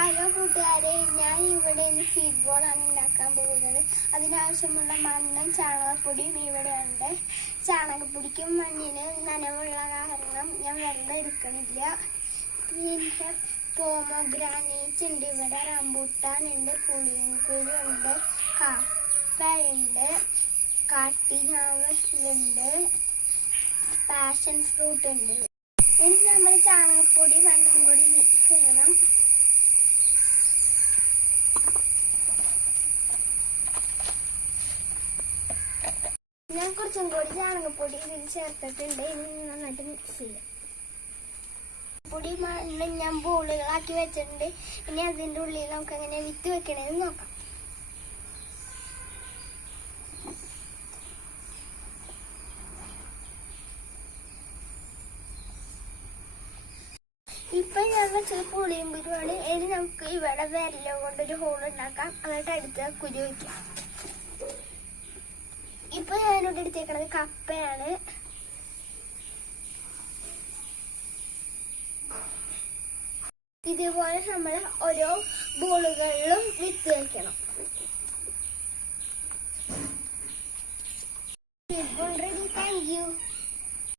Hello കൂട്ടുകാരെ, ഞാൻ ഇവിടെ സീഡ് ബോളാണ് ഉണ്ടാക്കാൻ പോകുന്നത്. അതിനാവശ്യമുള്ള മണ്ണും ചാണകപ്പൊടിയും ഇവിടെ ഉണ്ട്. ചാണകപ്പൊടിക്കും മണ്ണിന് നനവുള്ള കാരണം ഞാൻ വെള്ളം എടുക്കണില്ല. പിന്നെ പോമോഗ്രാനൈറ്റ് ഉണ്ട്, ഇവിടെ റംബൂട്ടാൻ ഉണ്ട്, പുളിയൻകുഴി ഉണ്ട്, കപ്പയുണ്ട്, കാട്ടിനാവലുണ്ട്, പാഷൻ ഫ്രൂട്ട് ഉണ്ട്. ഇനി നമ്മൾ ചാണകപ്പൊടി മണ്ണും കൂടി മിക്സ് ചെയ്യണം. ഞാൻ കുറച്ചും കൂടി ചാണകപ്പൊടി ഇതിൽ ചേർത്തിട്ടുണ്ട്. ഇനി നന്നായിട്ട് മിക്സ് ചെയ്യാം. പൊടി മണ്ണ് ഞാൻ ബോളുകളാക്കി വെച്ചിട്ടുണ്ട്. ഇനി അതിൻ്റെ ഉള്ളിൽ നമുക്ക് എങ്ങനെ വിത്ത് വെക്കണേന്ന് നോക്കാം. ഇപ്പൊ ഞാൻ വെച്ചത് പുളിയും കുരുവാണ്. ഇനി നമുക്ക് ഇവിടെ വിരല കൊണ്ടൊരു ഹോൾ ഉണ്ടാക്കാം, എന്നിട്ട് അടുത്ത കുരു വയ്ക്കാം. ഇപ്പൊ ഞാനിവിടെ എടുത്തേക്കണത് കപ്പയാണ്. ഇതുപോലെ നമ്മൾ ഓരോ ബോളുകളിലും വിത്ത് വെക്കണം.